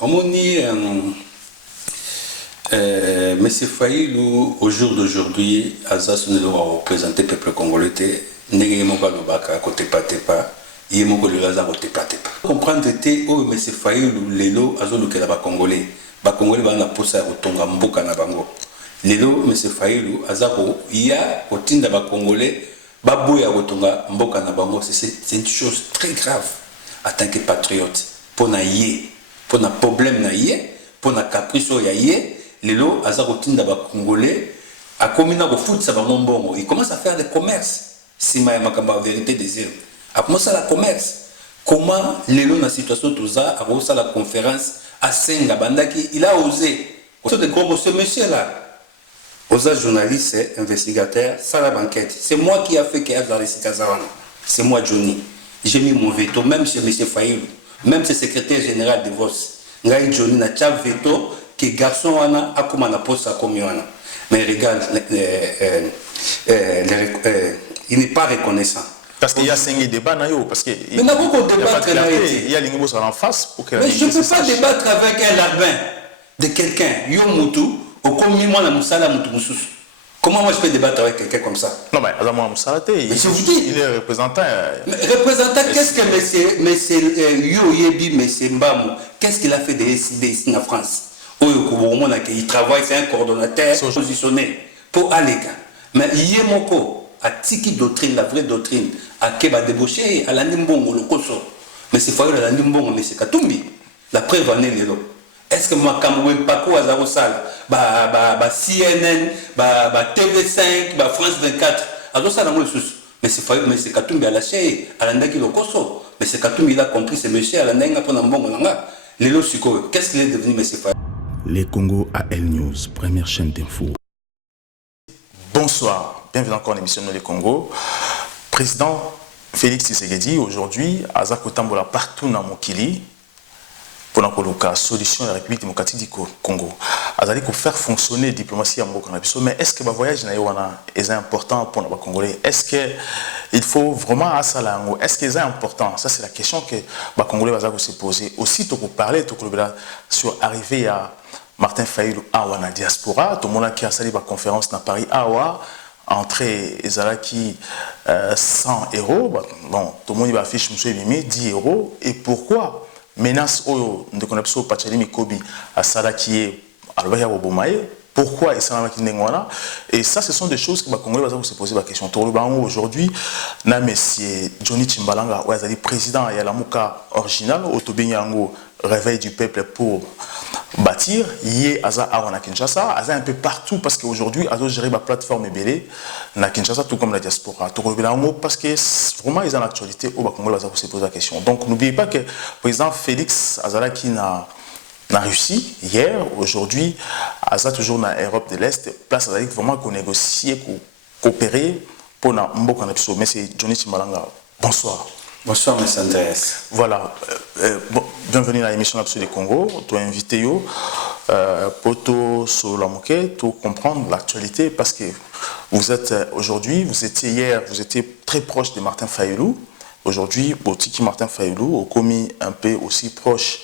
Omoni, M. Faïlou, au jour d'aujourd'hui, Azaz ne doit représenter le peuple congolais. N'est pas le côté patepa, il est le côté patepa. Comprendre que M. Faïlou, Lelo, Azaz le Congolais. Les Congolais vont poser au Tonga Mboka na bango. Lelo, M. Faïlou, Azako, il y a au Tinda Congolais, Babouya au Tonga Mboka na bango. C'est une chose très grave en tant que patriote. Pour naïe. Pour un problème naïe, pour un caprice naïe, lelo azakotinda ba congolais a commis na foot ça va bongo. Il commence à faire des commerces. Si ma makamba vérité des îles. A commencé la commerce. Comment lelo na situation toza a commencé la conférence à Senga bandaki, il a osé. Ce monsieur là, osa journaliste, investigateur, ça la banquette. C'est moi qui a fait qu'il y a dans les Kazawana. C'est moi Johnny. J'ai mis mon veto même chez M. Faïlou. Même ce secrétaire général de VOS, Ngaï Johnny n'a pas veto que garçon wana a comme un poste à communion. Mais regarde, il n'est pas reconnaissant. Parce qu'il y a 5 débats, parce que mais n'a pas débattre il y a l'ingénieur en face pour que. Mais je ne peux pas débattre avec un larbin de quelqu'un. Yo Moutou, au commis moi la Moussala Moutou Moussous. Comment moi je peux débattre avec quelqu'un comme ça? Non, mais Azamouan Moussalate, il est représentant. Représentant, qu'est-ce que M. Yo Yebi, M. Mbamou, qu'est-ce qu'il a fait ici en France? Il travaille, c'est un coordonnateur positionné pour aller. Mais Yemoko, à Tiki doctrine, la vraie doctrine, à Keba débauché, à l'Animbongo, le Koso. Mais c'est Fayoul à l'Animbongo, mais c'est Katumbi. La preuve en est là. Est-ce que moi, quand je Paco Azarosal, CNN, TV5, France 24, alors ça, mais c'est Katumbi à la chaîne, à l'Andaki le Koso. Mais c'est Katumbi, il a compris, c'est monsieur à l'Andanga pour Nambongo Nanga. Lélo Suko, qu'est-ce qu'il est devenu, M. Fayoul? Les Congo AL News, première chaîne d'info. Bonsoir, bienvenue encore à l'émission de Les Congo. Président Félix Tshisekedi, aujourd'hui, à Zakotambola, partout dans Mokili, pour la solution de la République démocratique du Congo. Azali pour faire fonctionner la diplomatie en Mokana. Mais est-ce que le voyage est important pour les Congolais? Est-ce qu'il faut vraiment à ça là? Est-ce que c'est important? Ça, c'est la question que les Congolais vont se poser. Aussi, tu peux parler sur l'arrivée à Martin Faïlou à la diaspora. Tout le monde qui a sali la conférence dans Paris à entrée Ezalaki 100 €. Bon, tout le monde va afficher M. 10 €. Et pourquoi? Menace au de connaissance Pachali Mikobi à Salaki à Bobomaye. Pourquoi et ça et ça, ce sont des choses que les Congolais vont se poser la question. Aujourd'hui, na monsieur Johnny Chimbalanga, président et la Mouka original, Otobenyango, réveil du peuple pour bâtir. Yé Aza Awana Kinshasa, Aza un peu partout parce qu'aujourd'hui, Azo gère la plateforme Ebélé, na Kinshasa, tout comme la diaspora. Parce que vraiment, ils ont l'actualité où les Congolais vont se poser la question. Donc, n'oubliez pas que le président Félix Azala qui n'a réussi hier, aujourd'hui, Aza toujours dans l'Europe de l'Est, place à vraiment qu'on négocie, qu'on coopérer pour na Mboka na Piso. Mais c'est Johnny Chimbalanga. Bonsoir. Bonsoir, M. Andrés. Voilà. Bienvenue à l'émission Absolue des Congo. Tu es invité pour tout sur la moquette, tout comprendre l'actualité parce que vous êtes aujourd'hui, vous étiez hier, vous étiez très proche de Martin Faïlou. Aujourd'hui, Botiki Martin Faïlou, au commis un peu aussi proche.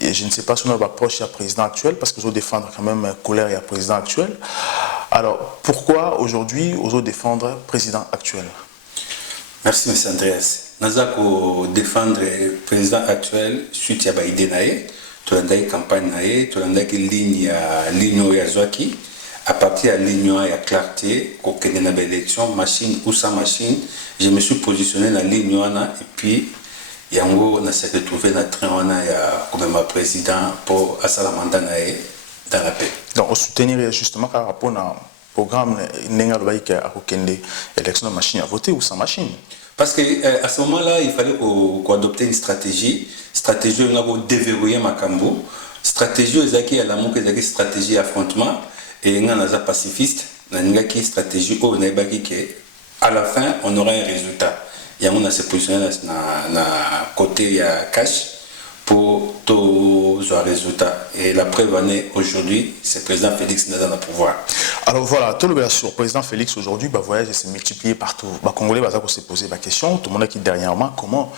Et je ne sais pas si on va proche du président actuel parce que vous défendre quand même colère et le président actuel. Alors, pourquoi aujourd'hui vous défendre le président actuel? Merci, M. Andrés. Nous allons défendre le président actuel suite à l'idée de la campagne, de la ligne Yazouaki. À partir de la ligne et clarté, au Kenya l'élection, machine ou sans machine, je me suis positionné dans la ligne et puis Yango on s'est retrouvé dans le train comme un président pour assurer le mandat dans la paix. Donc, on soutenir justement par rapport au programme de l'élection de machine à voter ou sans machine. Parce qu'à ce moment-là, il fallait qu'on adopte une stratégie pour déverrouiller Makambo. Stratégie, il y a une stratégie d'affrontement et il y a un pacifiste, il y a une stratégie où on a à la fin, on aura un résultat. Il y a un positionné côté cash pour tout un résultat. Et la preuve en est aujourd'hui, c'est le président Félix qui est dans le pouvoir. Alors voilà, tout le sur le président Félix aujourd'hui, le voyage s'est multiplié partout. Les Congolais vont se poser la question, tout le monde qui dernièrement, comment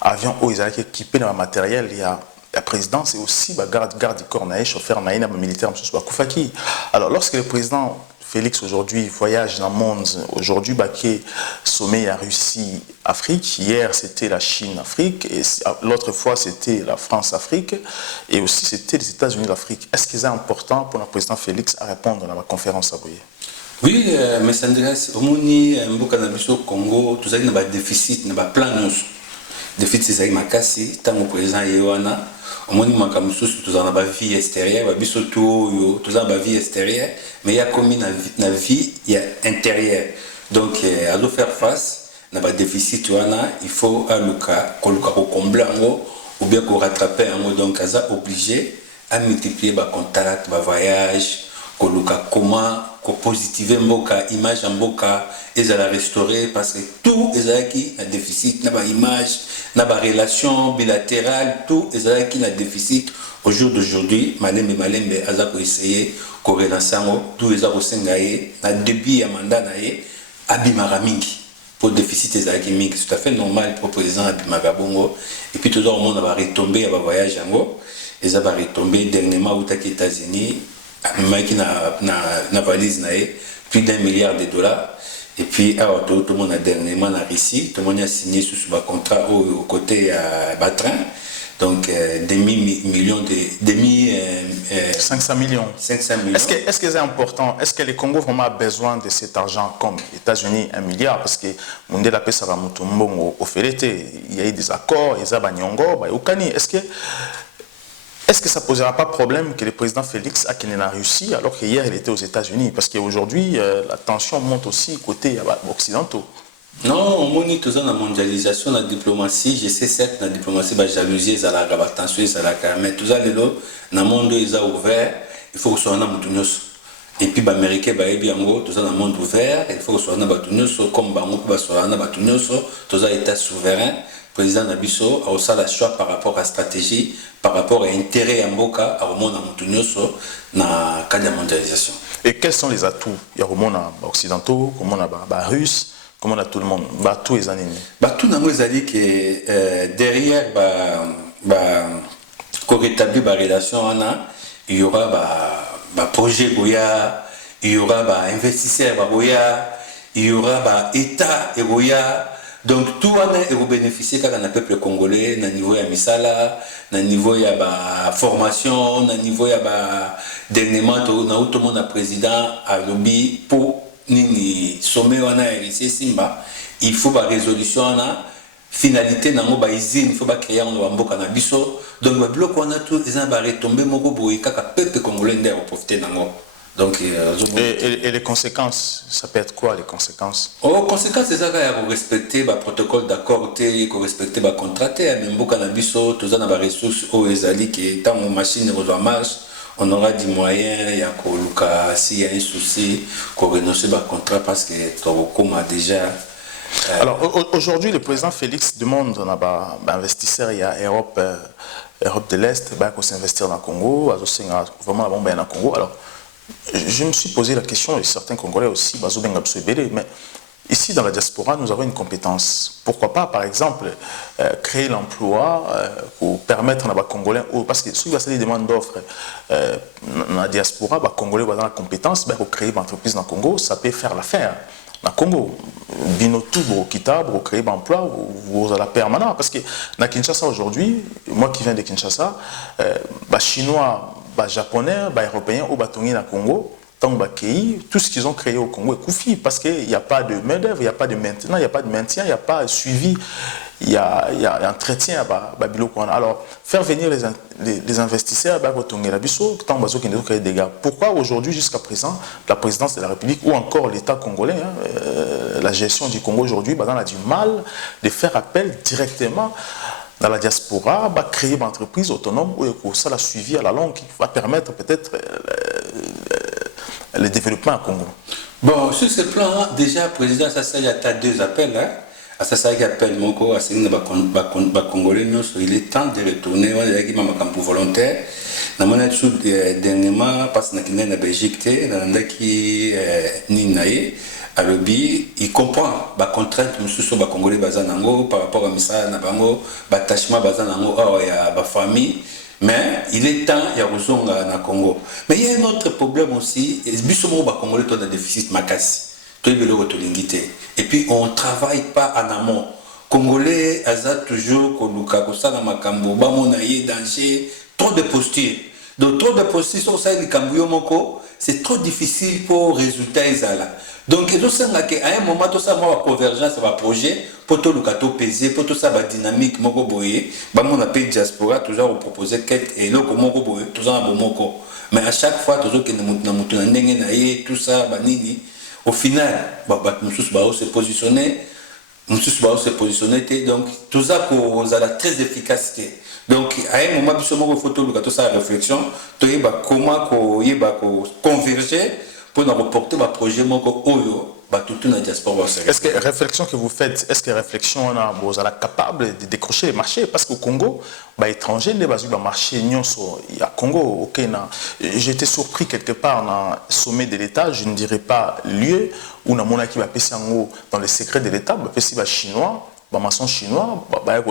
avion où ils allaient équipés dans le matériel, il y a la présidence et aussi garde du corps naïe, chauffeur naïe, militaire, Koufaki. Alors, lorsque le président Félix aujourd'hui voyage dans le monde, aujourd'hui, qui sommet à Russie, Afrique, hier c'était la Chine, Afrique, et l'autre fois c'était la France, Afrique, et aussi c'était les États-Unis, l'Afrique. Est-ce que c'est important pour le président Félix à répondre à la conférence à Boye? Oui, mais Andreas, au Moni, au Congo, tout ça, il y a un déficit, il y a un plan. Déficit, c'est ça, il y a un casse, tant que président Yohana, au Moni, il y a une vie extérieure, il y a une vie extérieure, mais il y a comme une vie intérieure. Donc, à nous faire face, il y a un déficit, il faut combler ou bien rattraper, donc, il est obligé à multiplier les contacts, les voyages, comment positiver mboka image en mboka et la restaurer parce que tout est qui a déficit n'a pas image n'a pas relation bilatérale tout est qui a déficit au jour d'aujourd'hui malembe aza ko essayer ko relancer tout les au sengaye na début ya mandat naé abimara mingi pour déficit est qui mingi c'est tout à fait normal pour président abimara bongo et puis tout le monde va retomber va voyage yango et ça va retomber dernièrement aux États-Unis qui na valise plus d'1 milliard de dollars et puis tout le monde a dernièrement en Russie tout le monde a signé sous ce contrat au côté à Batrin donc 500 millions. Est-ce que c'est important? Est-ce que le Congo vraiment a besoin de cet argent comme les États-Unis 1 milliard parce que Mondela pesa ba mutumbo au Ferete il y a eu des accords ils ont banyongo ba ukani est-ce que ça ne posera pas problème que le président Félix a qu'il en a réussi alors qu'hier il était aux États-Unis? Parce qu'aujourd'hui, la tension monte aussi côté occidentaux. Non, on monite toujours la mondialisation, la diplomatie. Je sais certes la diplomatie, la jalousie, la tension, mais tout ça, dans le monde est ouvert, il faut que ce soit un monde. Et puis, les Américains, tout ça, dans le monde ouvert, il faut que ce soit un monde comme tout ça, État souverain. Le président Nabiso a aussi le choix par rapport à la stratégie, par rapport à l'intérêt en Boka, à Romona Moutounioso, dans le cadre de la mondialisation. Et quels sont les atouts? Il y a Romona occidentaux, comme on a Russes, comme on a tout le monde, tous les animés. Tout le monde a dit que derrière, pour rétablir la relation, il y aura un projet Goya, il y aura un investisseur Goya, il y aura un État Goya. Donc tout le monde bénéficier quand on a peuple congolais, na niveau ya misala, na niveau ya formation, na niveau ya dernièrement tout le monde a président à lobby pour nini sommet wana RC Simba, il faut ba résolution na finalité na mo ba usine, il faut ba créer on mboka na biso. Donc ba bloc on a tout ils ont ba retomber moko boy kaka peuple congolais ndé profiter nango. Donc, et les conséquences, ça peut être quoi les conséquences? Les conséquences, c'est ça qu'il faut respecter le protocole d'accord, il faut respecter le contrat, même si cannabis, tout ça, on a des ressources, qui tant que machine marche, on aura des moyens, il y a s'il y a un souci, qu'on renonce au contrat parce que comme déjà. Alors aujourd'hui, le président Félix demande à investisseurs, il y a Europe de l'Est, pour s'investir dans le Congo, vraiment la bombe dans le Congo. Alors, je me suis posé la question, et certains Congolais aussi, mais ici dans la diaspora, nous avons une compétence. Pourquoi pas, par exemple, créer l'emploi pour permettre aux Congolais, parce que si vous avez des demandes d'offres dans la diaspora, les Congolais ont la compétence pour créer une entreprise dans le Congo, ça peut faire l'affaire. Dans le Congo, Binotou, Kita, pour créer un emploi, vous avez la permanence. Parce que dans Kinshasa aujourd'hui, moi qui viens de Kinshasa, les Chinois, les Japonais, les Européens, ou les Congo, tout ce qu'ils ont créé au Congo est Koufi parce qu'il n'y a pas de main-d'œuvre, il n'y a pas de maintenant, il n'y a pas de maintien, il n'y a pas de suivi, il y a un entretien. Alors, faire venir les investisseurs, pourquoi aujourd'hui, jusqu'à présent, la présidence de la République ou encore l'État congolais, la gestion du Congo aujourd'hui, on a du mal de faire appel directement dans la diaspora, créer une entreprise autonome où ça la suivi à la longue qui va permettre peut-être le développement au Congo. Bon, sur ce plan, déjà, le président Sassali a 2 appels. À Sassali qui appelle Moko, à Sénine Congolais, il est temps de retourner, on a dit que volontaire. Nous avons dernièrement, parce que nous sommes en Belgique, nous avons dit que à lobby, il comprend les contraintes sur les Congolais par rapport à Missa, les attachements à la famille. Mais il est temps, il y a raison na Congo. Mais il y a un autre problème aussi, et bisomo ba Congolais ont un déficit makasi. Et puis on ne travaille pas en amont. Congolais, Aza toujours koluka kosala makambo, bamonaye danger, trop de postures. Donc trop de postures sur ça les kambuyo moko, c'est trop difficile pour résultat ezala. Donc à un moment tout ça moi convergence va projet pour tout le cadeau pesé, pour tout ça va dynamique moko boye, bamona pe diaspora toujours proposer quelque et loko moko boye, tout ça moko. Mais à chaque fois toujours que na mutu na ndenge na ye tout ça banini. Au final, nous se positionner, donc tout ça pour la très efficacité. Donc à un moment, il faut tout ça réflexion, comment converger pour nous reporter le projet tout la diaspora. Est-ce que la réflexion que vous faites, est-ce que la réflexion vous êtes capable de décrocher les marchés? Parce qu'au Congo, les étrangers ne sont pas marché. Il y a Congo, j'étais surpris quelque part dans le sommet de l'État, je ne dirais pas lieu, où dans le secret de l'État, les Chinois, les maçons chinois, ils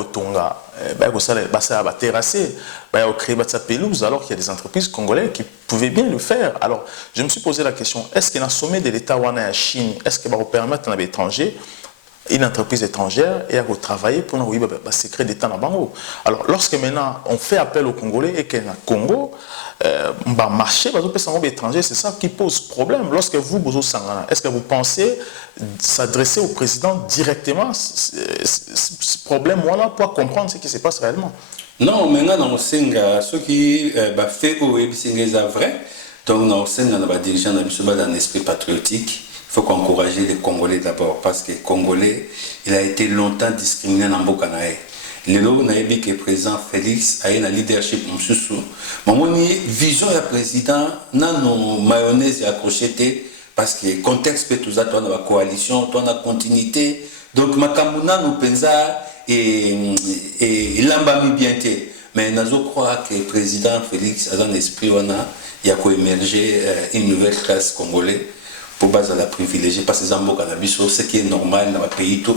terrasser, ils créer des pelouses, alors qu'il y a des entreprises congolaises qui pouvaient bien le faire. Alors, je me suis posé la question, est-ce qu'il y a un sommet de l'État ou en Chine, est-ce qu'il va permettre à l'étranger, une entreprise étrangère, et à travailler pour le secret d'État dans Bango? Alors, lorsque maintenant on fait appel aux Congolais et qu'il y a un Congo, marché, étranger, c'est ça qui pose problème. Lorsque vous, est-ce que vous pensez s'adresser au président directement ce problème voilà pour comprendre ce qui se passe réellement? Non, maintenant, ce qui fait que c'est vrai. Donc, on va diriger un esprit patriotique. Il faut encourager les Congolais d'abord, parce que les Congolais, il a été longtemps discriminé dans Mbokanae. Le président Félix a un leadership mais vision du président non mayonnaise accrochée parce que le contexte peut tout ça toi la coalition toi la continuité donc makamuna nous pensa et l'ambami bien mais nous croire que le président Félix a un esprit il y a émerger une nouvelle classe congolaise pour base à la privilégier parce que ce qui est normal dans le pays tout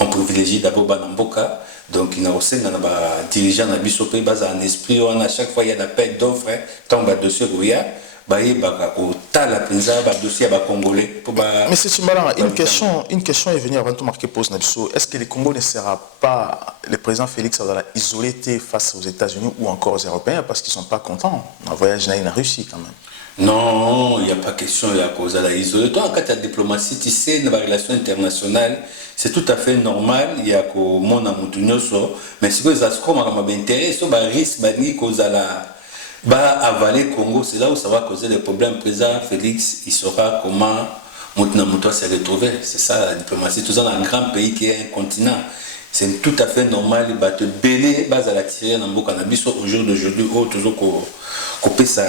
on privilégie d'abord Banamboka, donc il y a aussi des dirigeants qui sont basés en esprit, à chaque fois il y a des appels d'offres, tant de dossiers où il y a, mais c'est une question est venue avant tout marquer pose Nabiso. Est-ce que le Congo ne sera pas le président Félix isolé face aux États-Unis ou encore aux Européens parce qu'ils ne sont pas contents d'un voyage en Russie quand même? Non, il n'y a pas question de cause à la isolée. Toi, en cas de diplomatie, tu sais, dans la relation internationale, c'est tout à fait normal. Il y a que mon amour, mais ce que les ascos m'ont intéressé, c'est le risque de avaler le Congo. C'est là où ça va causer des problèmes. Le président Félix, il saura comment Moutnamuto s'est retrouvé. C'est ça la diplomatie. Tout ça dans un grand pays qui est un continent. C'est tout à fait normal. Il va te bénir, base à la tirer dans le cannabis au jour d'aujourd'hui, toujours couper sa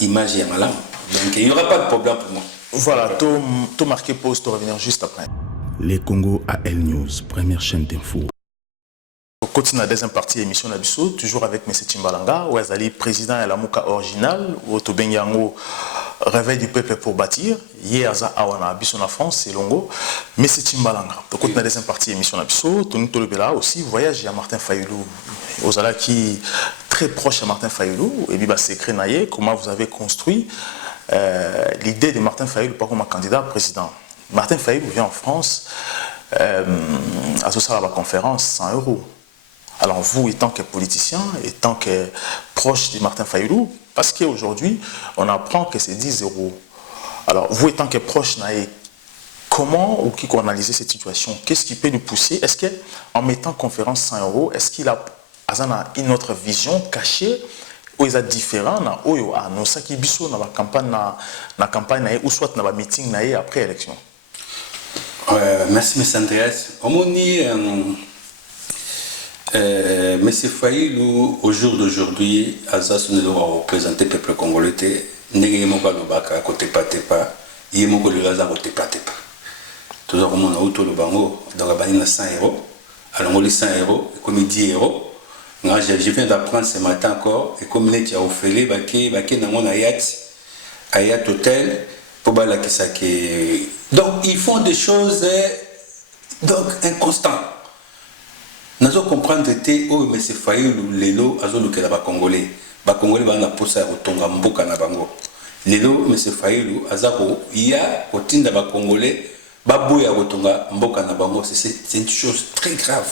image et malade. Donc il n'y aura pas de problème pour moi. Voilà, tout marqué pause, tu revenir juste après. Les Congo AL News, première chaîne d'info. On continue la deuxième partie de l'émission Nabiso, toujours avec M. Timbalanga, où est président de la Mouka original, où Tobenyango réveil du peuple pour bâtir. Hier, Awana Abisso en France, c'est Longo. M. Timbalanga. On continue la deuxième partie de l'émission Nabiso, Tony Tolobela aussi, voyage à Martin Fayoulou, aux Ala qui très proche à Martin Fayoulou, et puis c'est créé comment vous avez construit l'idée de Martin Fayoulou pas comme un candidat président. Martin Fayoulou vient en France à ce la conférence 100 €. Alors vous, étant que politicien, étant que proche de Martin Fayoulou, parce qu'aujourd'hui, on apprend que c'est 10 €. Alors vous, étant que proche, comment ou qui analyse cette situation? Qu'est-ce qui peut nous pousser? Est-ce qu'en mettant conférence 100 €, est-ce qu'il a une autre vision cachée ou est différent ou à nous ça qui biso dans la campagne ou soit dans la meeting après élection? Merci M. Andreas. M. Fayoulou, au jour d'aujourd'hui, Azas ne doit représenter le peuple congolais. N'est pas le côté patepa, il est le Gaza côté patepa. Toujours comme on a auto le bango, dans la banine 100 €. Alors on lit 100 €, comme 10 €. Je viens d'apprendre ce matin encore, et comme il a offert, dans mon Ayat Hotel, pour la donc ils font des choses donc inconstantes. nazo comprendre te o mais c'est Fayulu lelo azolukela ba congolais bana posa ya kotonga mboka na bango lelo mais c'est Fayulu azako ya kotinda ba congolais baboya kotonga mboka na bango. C'est une chose très grave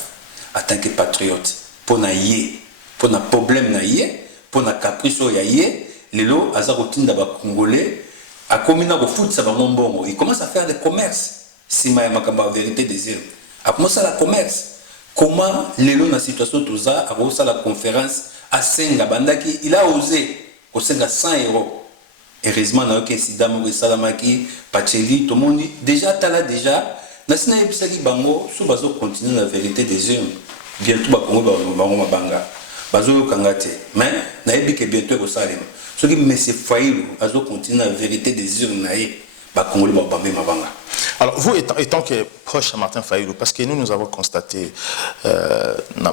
en tant que patriote pour na yé pour na problème na yé pour na caprice ya yé lelo azako tinda ba congolais a commis na ko foot sa bango mbongo. Il commence à faire des commerces si ma makamba vérité des îles a commencé à la commerce. Comment lelo na situation tout ça a reçu la conférence à Senga bandaki il a osé au Senga 100 €. Heureusement na aucun incident mo salamaki Pacheli tout le monde déjà tala déjà na sina ebisaki bango sous bazo continuer la vérité des urnes bientôt ba Congo bango mabanga bazo kangate mais na ebi que bientôt ko salema ce qui mais c'est Fayulu azo continuer la vérité des urnes na e ba Congolais ba mabanga. Alors, vous étant que proche à Martin Fayulu, parce que nous avons constaté la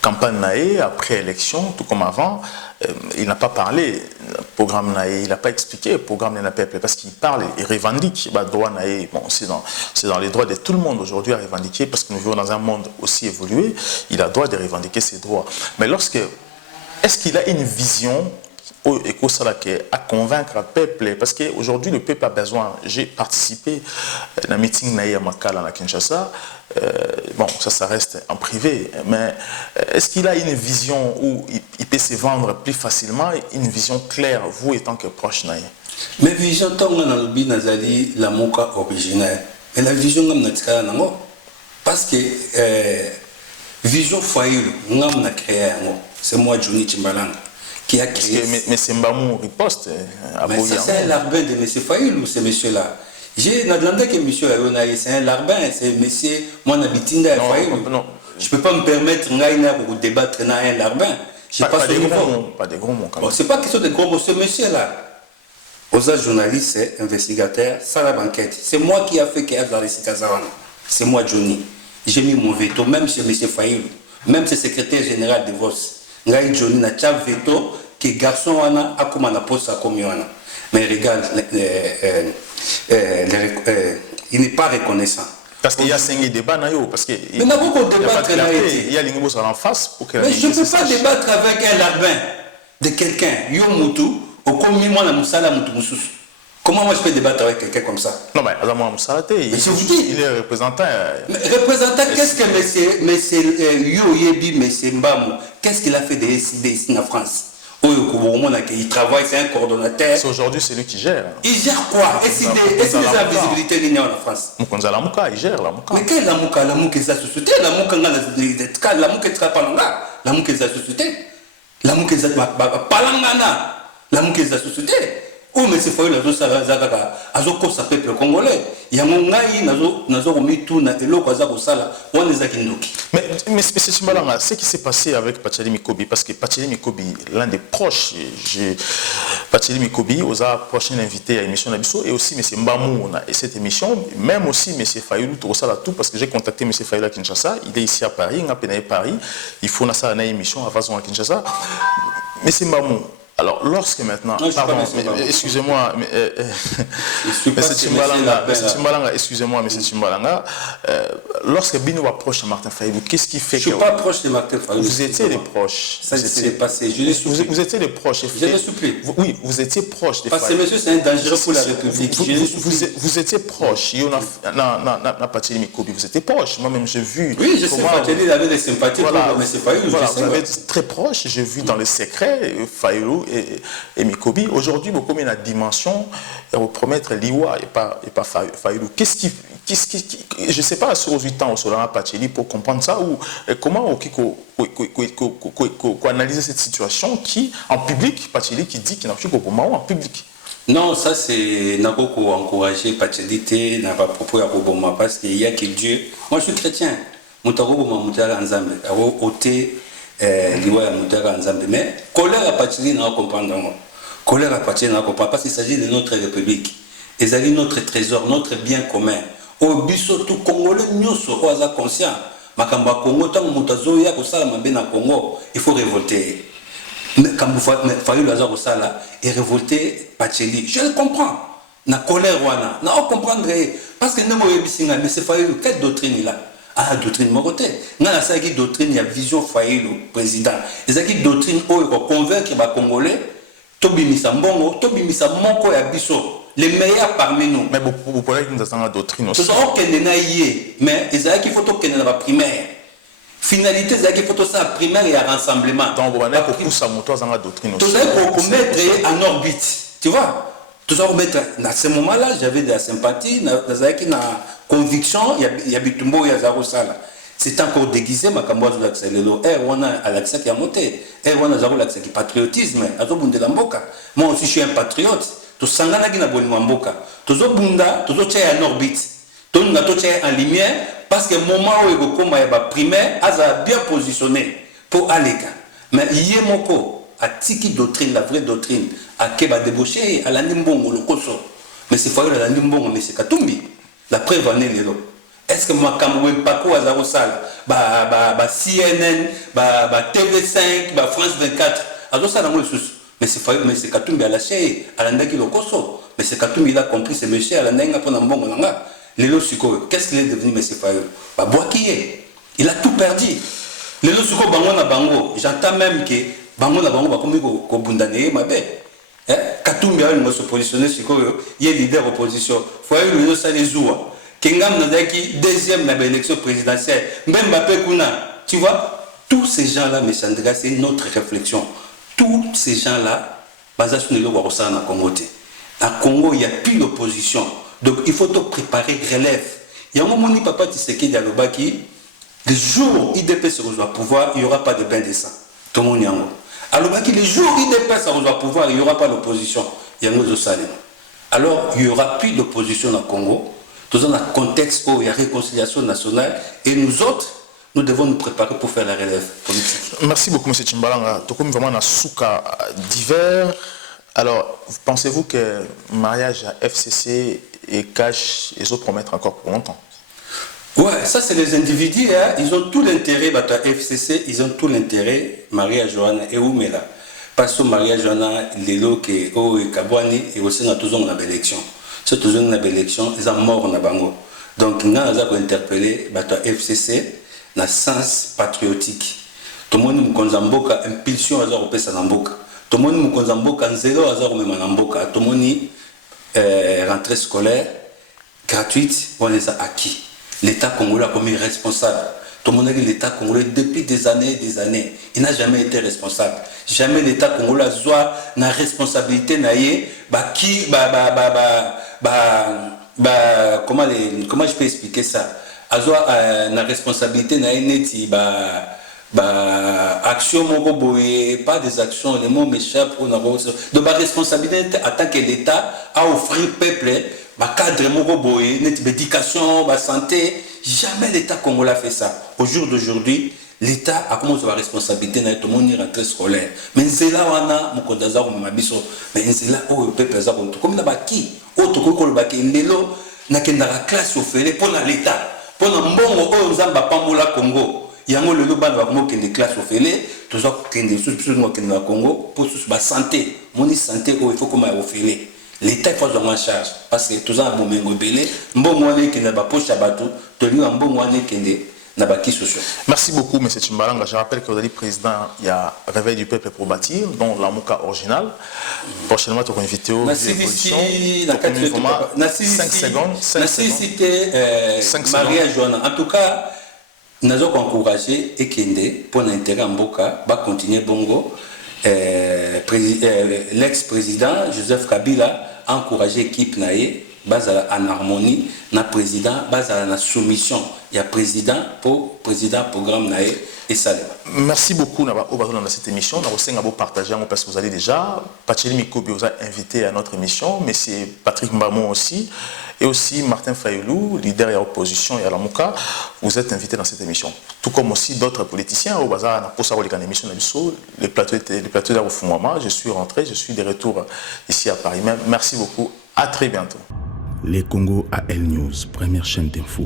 campagne Naé, après élection, tout comme avant, il n'a pas parlé programme Naé, il n'a pas expliqué le programme de la peuple, parce qu'il parle, il revendique le droit Naé. Bon, c'est dans les droits de tout le monde aujourd'hui à revendiquer, parce que nous vivons dans un monde aussi évolué, il a le droit de revendiquer ses droits. Mais est-ce qu'il a une vision à convaincre le peuple, parce qu'aujourd'hui le peuple a besoin. J'ai participé à un meeting à Makala à Kinshasa. Bon, ça reste en privé, mais est-ce qu'il a une vision où il peut se vendre plus facilement, une vision claire, vous étant que proche Naï? Mais vision tant on a l'oubli nazali la moka originelle, mais la vision on a tika nango parce que vision Fayulu on a créé c'est moi Johnny Chimbalanga qui a créé. Mais c'est Mbamou riposte. Mais c'est un larbin de M. Fayulu, ce monsieur-là. J'ai demandé que M. Ayonaï, c'est un larbin, c'est M. Moi, Nabitinda Fayulu. Je ne peux pas me permettre de débattre dans un larbin. Pas des gros mots. Bon, ce n'est pas question de gros mots. Ce monsieur-là, aux journalistes, investigateurs, ça la banquette. C'est moi qui a fait qu'il y a dans les Citazawan. C'est moi, Johnny. J'ai mis mon veto, même chez M. Fayulu, même chez le secrétaire général de Vos. Ngai Johnny na tcha veto que garçon wana akoma na poste comme wana. Mais regarde, il n'est pas reconnaissant. Parce qu'il y a 5 débats parce que mais n'a pas de débattre il y a l'ingénieur en face pour que. Mais je ne peux pas débattre avec un larbin de quelqu'un. Yo mutu au comme moi la musala mutu mususu. Comment moi je peux débattre avec quelqu'un comme ça? Non mais Adama Moussalate, il est représentant. Mais représentant, qu'est-ce que monsieur Yo Yebi, monsieur Mbamou, qu'est-ce qu'il a fait décider ici en France? Il travaille, c'est un coordonnateur. Aujourd'hui, c'est lui qui gère. Il gère quoi? Est-ce qu'il a la visibilité linéaire en France? Moukonza la Mouka, il gère la Mouka. Mais quelle la Mouka? La Mouka est sa société. La Mouka est sa palanga. La Mouka est sa société. La Mouka est sa palangana. La Mouka est sa société. Oh, mais c'est Fayulu azo sa peuple congolais. Il y a mon ngai nazo remis tout na eloko aza kosala on les a kindoki. Mais M. Chimbalanga, ce qui s'est passé avec Pacheli Mikobi, parce que Pacheli Mikobi, l'un des proches, Pacheli Mikobi, aux prochains invités à l'émission Nabiso, et aussi M. Mbamou et cette émission, même aussi M. Fayulu, tout ça là tout, parce que j'ai contacté M. Fayulu à Kinshasa, il est ici à Paris, il a peine à Paris, il faut ça une émission à Vazon à Kinshasa. M. Mbamou, alors, lorsque maintenant, pardon, excusez-moi, M. Chimbalanga, excusez-moi, M. Chimbalanga, lorsque Bino approche de Martin Fayulu, qu'est-ce qui fait que... Je ne suis pas proche de Martin Fayulu. Vous étiez les proches. Ça s'est passé, je l'ai supplie. Vous étiez les proches. Je l'ai supplie. Oui, vous étiez proches des Parce que monsieur, c'est un danger pour la République. Vous étiez proches. Pacheli Mikobi, vous étiez proches. Moi-même, j'ai vu... Oui, je sais, Pacheli, il avait des sympathies pour M. Fayulu. Voilà, vous êtes très proches. J'ai vu dans les secrets Fayulu et Mikobi. Aujourd'hui, beaucoup de la dimension pour promettre l'Iwa et pas Fayulu. Je ne sais pas sur 8 ans sur la Pacheli pour comprendre ça ou comment analyser cette situation qui, en public, Pacheli qui dit qu'il n'a pas de en public. Non, ça c'est n'a pas encourager Pacheli, n'a pas propos à Roboma parce qu'il y a que Dieu. Moi je suis chrétien. Moutarobo Moutara Nzambe, ôté l'Iwa ya Moutara Nzambe. Mais colère à Pacheli n'a pas comprendre. Colère à Pacheli n'a pas comprendre parce qu'il s'agit de notre République. Et c'est notre trésor, notre bien commun. Au biso tout Congolais nyoso oza conscient makamba Congo tant mutazo ya kosala mabe na Congo il faut révolter mais quand vous Fayulu laza kosala et révolter Pacheli je le comprends na colère wana na comprendre parce que ndemo yebisinga mais c'est Fayulu quelle doctrine là à la doctrine moroté. Dans la doctrine, il y a vision foyer le président. Et ça qui doctrine où il convaincre les Congolais, Tobimisa Mbongo, Tobimisa Monko et Bisso, les meilleurs parmi nous. Mais vous parlez que nous avons la doctrine aussi. Tout ça, mais il faut qu'il y ait la primaire. Finalité, c'est qu'il faut ça primaire et à rassemblement. Donc, vous allez pousser à monter dans la doctrine aussi. Tout ça, pour mettre en orbite. Tu vois? Tout ça, à ce moment-là, j'avais de la sympathie, de la conviction, il y a Bitumbo, il y a Zarosala. C'est encore déguisé, ma camboise de l'accès. On a l'accès qui a monté. On a l'accès qui est patriotisme. Moi aussi, je suis un patriote. Tout ça, on a Mboka. Tout ça, tout ça, en orbite. Tout ça, en lumière. Parce que le moment où il y a primaire, il a bien positionné pour aller. Mais il y a à tiki doctrine, la vraie doctrine, à Keba débauché, à la Nimbongo, le Koso. Mais c'est pas la Nimbongo, mais c'est Katumbi. La preuve en est là. Est-ce que moi, quand je Paco à Zarosal, CNN, TV5, France 24, alors ça, mais c'est Katumbi à la chaîne, à la Ndaki le Koso. Mais c'est Katumbi, il a compris, c'est monsieur à la Ndenga pour Nambongo. Qu'est-ce qu'il est devenu, M. Fayol? Il a tout perdu. Les losuko bango na bango, j'entends même que bango na bango bakomi ko bundane mabe. Katumbi a une se positionner sur il est leader opposition. Fayol le ça les oua. Kengam Nadaki deuxième na élection présidentielle. Même Mbappé Kuna, tu vois, tous ces gens-là, M. Sandra, c'est notre réflexion. Tous ces gens-là, basés sur le Warosana na Congo. À Congo, il n'y a plus d'opposition. Donc il faut te préparer relève. Il y a un moment où Papa Tshisekedi a le baki, le jour où IDP se reçoit pouvoir, il n'y aura pas de bain de sang. Tout le monde y a. Alors le jour où IDP se reçoit pouvoir, il n'y aura pas d'opposition. Il y a alors il n'y aura plus d'opposition au Congo. Tout dans un contexte où il y a réconciliation nationale et nous autres, nous devons nous préparer pour faire la relève politique. Merci beaucoup, M. Tchimbalanga. Tout comme vraiment dans souka d'hiver. Alors, pensez-vous que le mariage à FCC et Cash, ils vont promettre encore pour longtemps? Ouais, ça c'est les individus, hein. Ils ont tout l'intérêt, à FCC, ils ont tout l'intérêt, Maria Johanna et Oumela. Parce que Maria Johanna, les lots qui sont Kabouani, et aussi dans toujours une élection. C'est toujours une élection, ils sont morts dans Bango. Donc, nous avons interpellé à FCC dans le sens patriotique. Tout le monde nous conzamboka, impulsion à Zorope Sanamboka. Tout le monde nous conzamboka, zéro à Zorope Manamboka. Tout le monde rentrée scolaire gratuite, on les a acquis. L'État congolais a commis responsable. Tout le monde a dit l'État congolais depuis des années. Il n'a jamais été responsable. Jamais l'État congolais a soit la responsabilité comment je peux expliquer ça? A soit la responsabilité neti action pas des actions, les mots m'échappent. Donc la responsabilité en tant que l'État a offert au peuple cadre d'éducation, santé. Jamais l'État congolais a fait ça. Au jour d'aujourd'hui, l'État a commencé la responsabilité dans tout le monde rentrée scolaire. Mais c'est là où on a mon condamnation, mais c'est là où le peuple a comme la baki, autre que le baki, l'élo n'a qu'une classe au fait pour l'État, pour un bon au Zamba Pambola Congo. Il y a un le ban va comment qu'il des classes au fait, tout ça qu'il des sous-sous qui dans Congo pour la santé, mon santé il faut comment au fait. L'État faut en charge parce que tout ça mon mengo belé, bon moi qui n'a pas poche à bateau, tenu un bon moi qui n'a pas qui social. Merci beaucoup, M. Tchimbalanga. Je rappelle que vous êtes président, il y a Réveil du peuple pour bâtir, dont la Mouka originale. Prochainement, tu vas inviter au Merci, la 5 secondes. Maria Johanna. En tout cas, nous avons encouragé Ekende pour l'intérêt en Mboka, va continuer Bongo. L'ex-président Joseph Kabila a encouragé l'équipe naïe en harmonie na président base à la soumission il y a président programme naïe et ça. Merci beaucoup dans cette émission. Nous avons partagé parce que vous allez déjà Pacheli Mikobi vous a invité à notre émission, mais c'est Patrick Mbamon aussi et aussi Martin Fayoulou, leader et opposition et à la Mouka, vous êtes invité dans cette émission. Tout comme aussi d'autres politiciens au bazar pour savoir les émissions le plateau d'Arufumama. Je suis rentré, je suis de retour ici à Paris. Merci beaucoup. À très bientôt. Les Congo AL News, première chaîne d'info.